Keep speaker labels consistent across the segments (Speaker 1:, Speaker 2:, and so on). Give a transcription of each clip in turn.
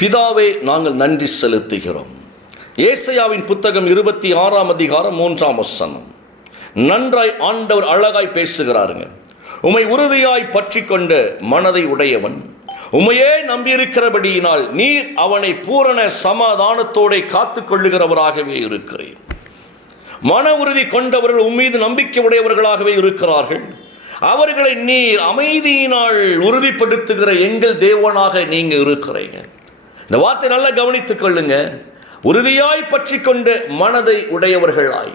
Speaker 1: பிதாவே நாங்கள் நன்றி செலுத்துகிறோம். ஏசையாவின் புத்தகம் இருபத்தி ஆறாம் அதிகாரம் மூன்றாம் வசனம். நன்றாய் ஆண்டவர் அழகாய் பேசுகிறாருங்க. உமை உறுதியாய் பற்றி கொண்ட மனதை உடையவன். உமையே நம்பியிருக்கிறபடியினால் நீர் அவனை பூரண சமாதானத்தோட காத்து கொள்ளுகிறவராகவே இருக்கிறேன் மன உறுதி கொண்டவர்கள் உம்மீது நம்பிக்கை உடையவர்களாகவே இருக்கிறார்கள். அவர்களை நீர் அமைதியினால் உறுதிப்படுத்துகிற எங்கள் தேவனாக நீங்கள் இருக்கிறீங்க. இந்த வார்த்தை நல்லா கவனித்துக் கொள்ளுங்க. உறுதியாய் பற்றி கொண்ட மனதை உடையவர்களாய்.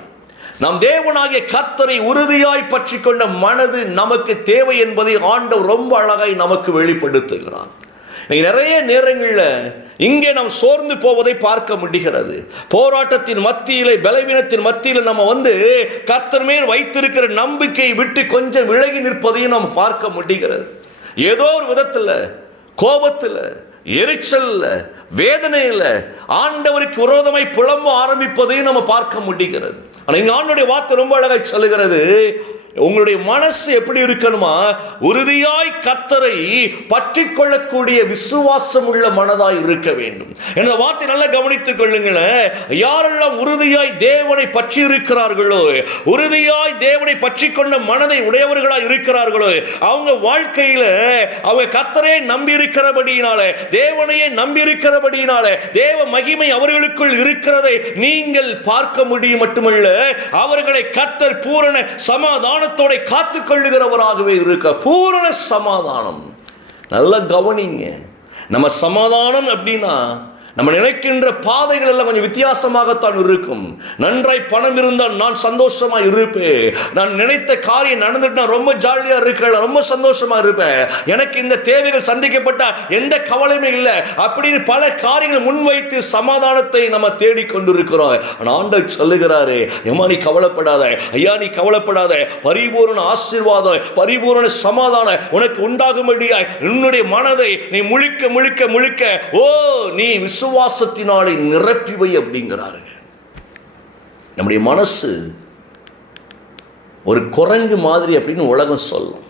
Speaker 1: நம் தேவனாகிய கர்த்தரை உறுதியாய் பற்றி கொண்ட மனது நமக்கு தேவை என்பதை ஆண்டவர் ரொம்ப அழகாய் நமக்கு வெளிப்படுத்துகிறான் இன்னைக்கு நிறைய நேரங்களில் இங்கே நாம் சோர்ந்து போவதை பார்க்க முடிகிறது. போராட்டத்தின் மத்தியிலே பலவீனத்தின் மத்தியில் நம்ம வந்து கர்த்தர் மேல் வைத்திருக்கிற நம்பிக்கையை விட்டு கொஞ்சம் விலகி நிற்பதையும் நாம் பார்க்க முடிகிறது. ஏதோ ஒரு விதத்தில் கோபத்தில் எரிச்சல்ல வேதனையில் ஆண்டவருக்கு விரோதமாய் புலம்ப ஆரம்பிப்பதையும் நம்ம பார்க்க முடிகிறது. ஆனால் இங்கே ஆண்டுடைய வார்த்தை ரொம்ப அழகாய் சொல்லுகிறது. உங்களுடைய மனசு எப்படி இருக்கணுமா? உறுதியாய் கத்தரை பற்றி கொள்ளக்கூடிய விசுவாசம் உள்ள மனதாய் இருக்க வேண்டும். எனது வார்த்தை நல்லா கவனித்துக் கொள்ளுங்களேன். யாரெல்லாம் உறுதியாய் தேவனை பற்றி இருக்கிறார்களோ உறுதியாய் தேவனை பற்றி கொண்ட மனதை உடையவர்களாய் இருக்கிறார்களோ அவங்க வாழ்க்கையில அவங்க கத்தரை நம்பி இருக்கிறபடியினால தேவனையே நம்பி இருக்கிறபடியினால தேவ மகிமை அவர்களுக்குள் இருக்கிறதை நீங்கள் பார்க்க முடியும் மட்டுமல்ல அவர்களை கத்தர் பூரண சமாதானத்தோட காத்து கொள்ளுகிறவராகவே இருக்க பூரண சமாதானம். நல்லா கவனிங்க. நம்ம சமாதானம் அப்படின்னா நம்ம நினைக்கின்ற பாதைகள் எல்லாம் கொஞ்சம் வித்தியாசமாகத்தான் இருக்கும். நன்றாய் பணம் இருந்தால் நான் சந்தோஷமா இருப்பேன். நான் நினைத்த காரியம் நடந்துட்டு ரொம்ப ஜாலியா இருக்கேன் ரொம்ப சந்தோஷமா இருப்பேன். எனக்கு இந்த தேவைகள் சந்திக்கப்பட்ட எந்த கவலையுமே இல்லை. அப்படின்னு பல காரியங்கள் முன்வைத்து சமாதானத்தை நம்ம தேடி கொண்டிருக்கிறோம். ஆனா ஆண்டவர் சொல்லுகிறாரு எம்மா நீ கவலைப்படாத. ஐயா நீ கவலைப்படாத. பரிபூரண ஆசீர்வாதம் பரிபூரண சமாதானம் உனக்கு உண்டாகும்படியாய் உன்னுடைய மனதை நீ முழிக்க முழிக்க முழிக்க ஓ நீ விசுவாசத்தினாலே நிரப்பிவை அப்படிங்கிறாருங்க. நம்முடைய மனசு ஒரு குரங்கு மாதிரி அப்படின்னு உலகம் சொல்லும்.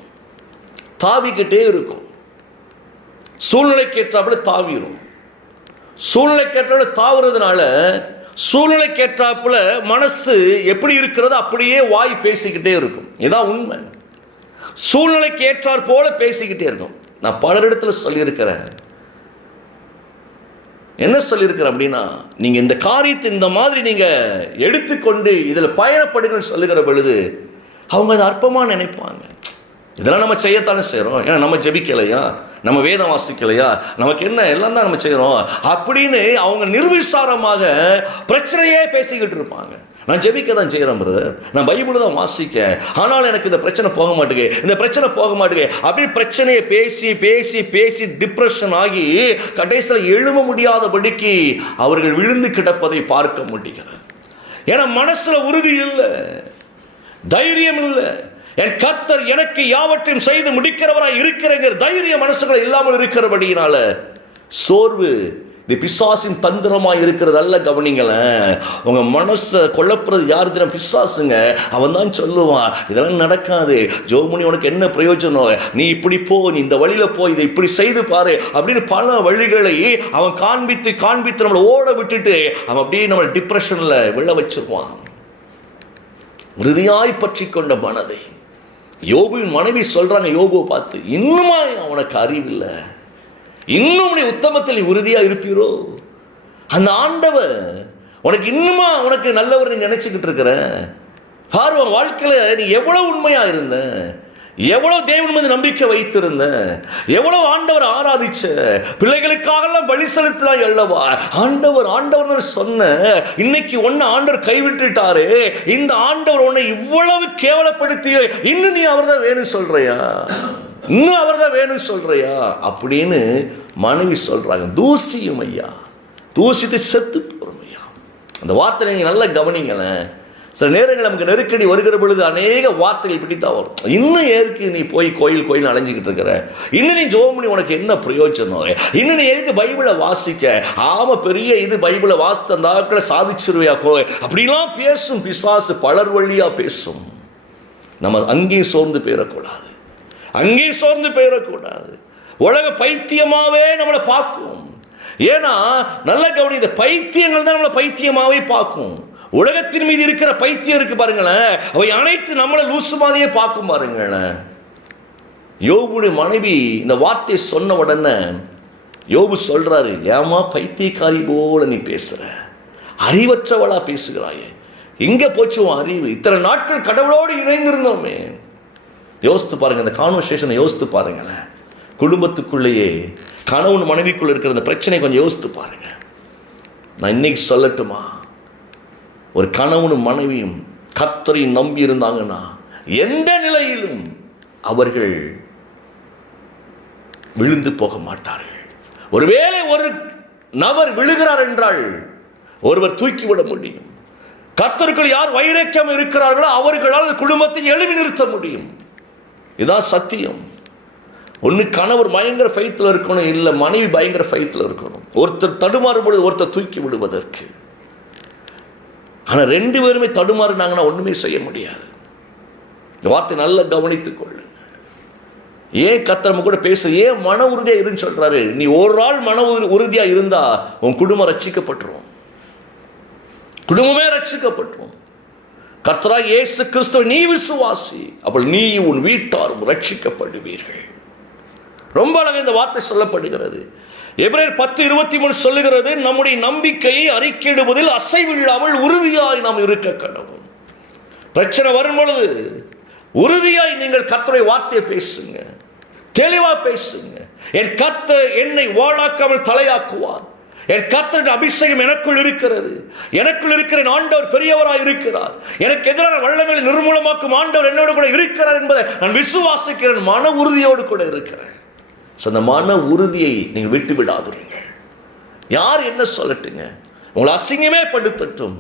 Speaker 1: தாவிக்கிட்டே இருக்கும். சூழ்நிலைக்கேற்றாப்புல தாவிடும் சூழ்நிலைக்கேற்றாப்புல தாவுறதுனால சூழ்நிலைக்கேற்றாப்புல மனசு எப்படி இருக்கிறதோ அப்படியே வாய் பேசிக்கிட்டே இருக்கும். இதான் உண்மை. சூழ்நிலைக்கு ஏற்றாற் போல பேசிக்கிட்டே இருக்கும். நான் பலரிடத்துல சொல்லியிருக்கிறேன். என்ன சொல்லியிருக்கிற அப்படின்னா நீங்கள் இந்த காரியத்தை இந்த மாதிரி நீங்கள் எடுத்துக்கொண்டு இதில் பயணப்படுங்கள் சொல்லுகிற பொழுது அவங்க அதை அற்பமாக நினைப்பாங்க. இதெல்லாம் நம்ம செய்யத்தானே செய்கிறோம். ஏன்னா நம்ம ஜெபிக்கலையா? நம்ம வேதம் வாசிக்கலையா? நமக்கு என்ன? எல்லாம் தான் நம்ம செய்கிறோம். அப்படின்னு அவங்க நிர்விசாரமாக பிரச்சனையே பேசிக்கிட்டு இருப்பாங்க. நான் ஜெபிக்க தான் செய்கிறேன் பிரதர் நான் பைபிள் தான் வாசிக்க ஆனால் எனக்கு இந்த பிரச்சனை போக மாட்டேங்குது. இந்த பிரச்சனை போக மாட்டேங்குது. அப்படி பிரச்சனையை பேசி பேசி பேசி டிப்ரெஷன் ஆகி கடைசியில் எழும முடியாதபடிக்கு அவர்கள் விழுந்து கிடப்பதை பார்க்க முடிகிறது ஏன்னா மனசில் உறுதி இல்லை. தைரியம் இல்லை. என் கர்த்தர் எனக்கு யாவற்றையும் செய்து முடிக்கிறவராக இருக்கிறங்கிற தைரிய மனசுகள் இல்லாமல் இருக்கிறபடியினால சோர்வு இது பிசாசின் தந்திரமாக இருக்கிறதல்ல கவனிங்களேன் உங்கள் மனசை கொல்லப்படுறது யார் தினம் பிசாசுங்க. அவன் தான் சொல்லுவான் இதெல்லாம் நடக்காது. ஜோமுனி உனக்கு என்ன பிரயோஜனம்? நீ இப்படி போ நீ இந்த வழியில் போ இதை இப்படி செய்து பாரு. அப்படின்னு பல வழிகளை அவன் காண்பித்து காண்பித்து நம்மளை ஓட விட்டுட்டு அவன் அப்படியே நம்மளை டிப்ரெஷனில் விழ வச்சிருவான். உறுதியாய் பற்றி கொண்ட மனதை. யோபுவின் மனைவி சொல்கிறாங்க யோகுவை பார்த்து இன்னுமா அவனுக்கு அறிவில்லை. இன்னும் நீ உத்தமத்தில் நீ உறுதியாக இருப்பீரோ? அந்த ஆண்டவர் உனக்கு இன்னுமா உனக்கு நல்லவர் நீ நினைச்சுக்கிட்டு இருக்கிற? பாரு உன் வாழ்க்கையில் நீ எவ்வளவு உண்மையாக இருந்த? எவ்வளோ தேவன் மீது நம்பிக்கை வைத்திருந்த? எவ்வளவு ஆண்டவர் ஆராதிச்ச? பிள்ளைகளுக்காகலாம் பலி செலுத்தினாய் அல்லவா? ஆண்டவர் ஆண்டவர் சொன்ன இன்னைக்கு ஒன்று ஆண்டவர் கைவிட்டுட்டாரு. இந்த ஆண்டவர் உன்னை இவ்வளவு கேவலப்படுத்தி இன்னும் நீ அவர் தான் வேணும் சொல்றியா? இன்னும் அவர் தான் வேணும் சொல்கிறையா அப்படின்னு மனைவி சொல்கிறாங்க தூசியும் ஐயா தூசித்து செத்து போகிறோம் ஐயா. அந்த வார்த்தை நீங்கள் நல்லா கவனிங்களேன். சில நேரங்கள் நமக்கு நெருக்கடி வருகிற பொழுது அநேக வார்த்தைகள் பிடித்தான் வரும். இன்னும் எதுக்கு நீ போய் கோயில் கோயில் அலைஞ்சிக்கிட்டு இருக்கிற? இன்னும் நீ ஜோமணி உனக்கு என்ன பிரயோஜனம்? இன்னும் நீ எதுக்கு பைபிளை வாசிக்க? ஆமாம் பெரிய இது பைபிளை வாசித்த அந்த சாதிச்சிருவியா கோ? அப்படிலாம் பேசும் பிசாசு பலர் வழியாக பேசும். நம்ம அங்கேயும் சோர்ந்து போயிடக்கூடாது. அங்கேயும் சோர்ந்து போயிடக்கூடாது. உலக பைத்தியமாகவே நம்மளை பார்க்கும். ஏன்னா நல்ல கவனி இந்த பைத்தியங்கள் தான் நம்மளை பைத்தியமாகவே பார்க்கும். உலகத்தின் மீது இருக்கிற பைத்தியம் இருக்கு பாருங்களேன். அவை அனைத்து நம்மளை லூசு மாதிரியே பார்க்கும் பாருங்களேன். யோபுடைய மனைவி இந்த வார்த்தையை சொன்ன உடனே யோபு சொல்றாரு ஏமா பைத்தியக்காரி போல நீ பேசுற? அறிவற்றவளா பேசுகிறாயே. எங்க போச்சு உன் அறிவு. இத்தனை நாட்கள் கடவுளோடு இணைந்திருந்தோமே. யோசித்து பாருங்கள் இந்த கான்வர்சேஷனை யோசித்து பாருங்களேன். குடும்பத்துக்குள்ளேயே கணவன் மனைவிக்குள்ளே இருக்கிற அந்த பிரச்சனை கொஞ்சம் யோசித்து பாருங்க. நான் இன்னைக்கு சொல்லட்டுமா? ஒரு கணவனும் மனைவியும் கத்தரையும் நம்பி இருந்தாங்கன்னா எந்த நிலையிலும் அவர்கள் விழுந்து போக மாட்டார்கள். ஒருவேளை ஒரு நபர் விழுகிறார் என்றால் ஒருவர் தூக்கிவிட முடியும். கத்தருக்குள் யார் வைரக்கியம் இருக்கிறார்களோ அவர்களால் அந்த குடும்பத்தை எழுப்பி நிறுத்த முடியும். இதான் சத்தியம். ஒன்று கணவர் பயங்கர ஃபைத்தில் இருக்கணும் இல்லை மனைவி பயங்கர ஃபைத்தில் இருக்கணும். ஒருத்தர் தடுமாறும்பொழுது ஒருத்தர் தூக்கி விடுவதற்கு. ஆனால் ரெண்டு பேருமே தடுமாறுனாங்கன்னா ஒன்றுமே செய்ய முடியாது. இந்த வார்த்தை நல்லா கவனித்துக் கொள்ளு ஏன் கத்திரம கூட பேச ஏன் மன உறுதியா இருன்னு சொல்கிறாரு நீ ஒரு ஆள் மன உறு- உறுதியா இருந்தா உன் குடும்பம் ரட்சிக்கப்பட்டுரும். குடும்பமே ரட்சிக்கப்பட்டுரும். கர்த்தரா இயேசு கிறிஸ்துவ நீ விசுவாசி. அப்போ நீ உன் வீட்டாரும் ரட்சிக்கப்படுவீர்கள். ரொம்ப அழகாக இந்த வார்த்தை சொல்லப்படுகிறது. எப்ரேர் பத்து இருபத்தி மூணு சொல்லுகிறது நம்முடைய நம்பிக்கையை அறிக்கையிடுவதில் அசைவில்லாமல் உறுதியாய் நாம் இருக்க கடவும் பிரச்சனை வரும் பொழுது உறுதியாய் நீங்கள் கர்த்தருடைய வார்த்தையை பேசுங்க. தெளிவாக பேசுங்க. என் கத்த என்னை வாழாக்காமல் தலையாக்குவார். என் கர்த்தருடைய அபிஷேகம் எனக்குள் இருக்கிறது. எனக்குள் இருக்கிற ஆண்டவர் பெரியவராக இருக்கிறார். எனக்கு எதிரான வல்லமையை நிர்மூலமாக்கும் ஆண்டவர் என்னோடு கூட இருக்கிறார் என்பதை நான் விசுவாசிக்கிறேன். மன உறுதியோடு கூட இருக்கிறேன். ஸோ அந்த மன உறுதியை நீங்கள் விட்டு விடாதுறீங்க யார் என்ன சொல்லட்டுங்க? உங்களை அசிங்கமே படுத்தட்டும்.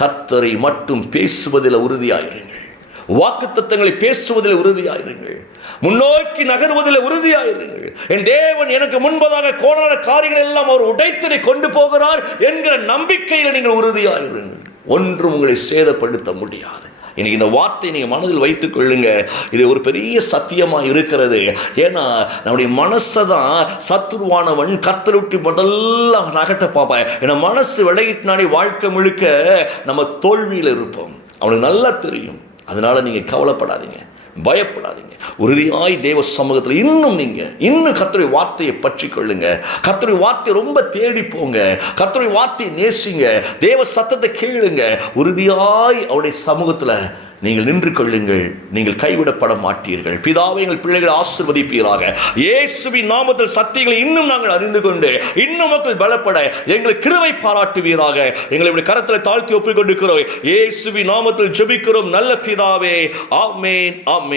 Speaker 1: கத்தரை மட்டும் பேசுவதில் உறுதியாயிருங்கள். வாக்கு தத்தங்களை பேசுவதில் உறுதியாயிருங்கள். முன்னோக்கி நகர்வதில் உறுதியாயிருங்கள். என் தேவன் எனக்கு முன்பதாக கோணான காரியங்கள் எல்லாம் அவர் உடைத்தனை கொண்டு போகிறார் என்கிற நம்பிக்கையில் நீங்கள் உறுதியாயிருங்கள். ஒன்றும் உங்களை சேதப்படுத்த முடியாது. இன்னைக்கு இந்த வார்த்தை நீங்கள் மனதில் வைத்துக் கொள்ளுங்க. இது ஒரு பெரிய சத்தியமாக இருக்கிறது. ஏன்னா நம்முடைய மனசை தான் சத்துருவானவன் கத்தரை விட்டு முதல்ல அவன் அகட்ட பார்ப்பான். ஏன்னா மனசு விளையிட்டினாலே வாழ்க்கை முழுக்க நம்ம தோல்வியில் இருப்போம். அவனுக்கு நல்லா தெரியும். அதனால நீங்கள் கவலைப்படாதீங்க பயப்படாதீங்க. உறுதியாய் தேவ சமூகத்தில் இன்னும் நீங்கள் இன்னும் கர்த்தருடைய வார்த்தையை பற்றி கொள்ளுங்க கர்த்தருடைய வார்த்தையை ரொம்ப தேடி போங்க. கர்த்தருடைய வார்த்தையை நேசிங்க. தேவ சத்தத்தை கேளுங்க. உறுதியாய் அவருடைய சமூகத்தில் நீங்கள் நின்று கொள்ளுங்கள். நீங்கள் கைவிடப்பட மாட்டீர்கள். பிதாவை எங்கள் பிள்ளைகளை ஆசிர்வதிப்பீராக. இயேசுவின் நாமத்தில் சத்தியங்களை இன்னும் நாங்கள் அறிந்து கொண்டு இன்னும் மக்கள் பலப்பட எங்களை கிருவை பாராட்டுவீராக. எங்களை இப்படி கரத்தில் தாழ்த்தி ஒப்புக் கொண்டிருக்கிறோம் இயேசுவின் நாமத்தில் ஜெபிக்கிறோம். நல்ல பிதாவே. ஆமேன் ஆமேன்.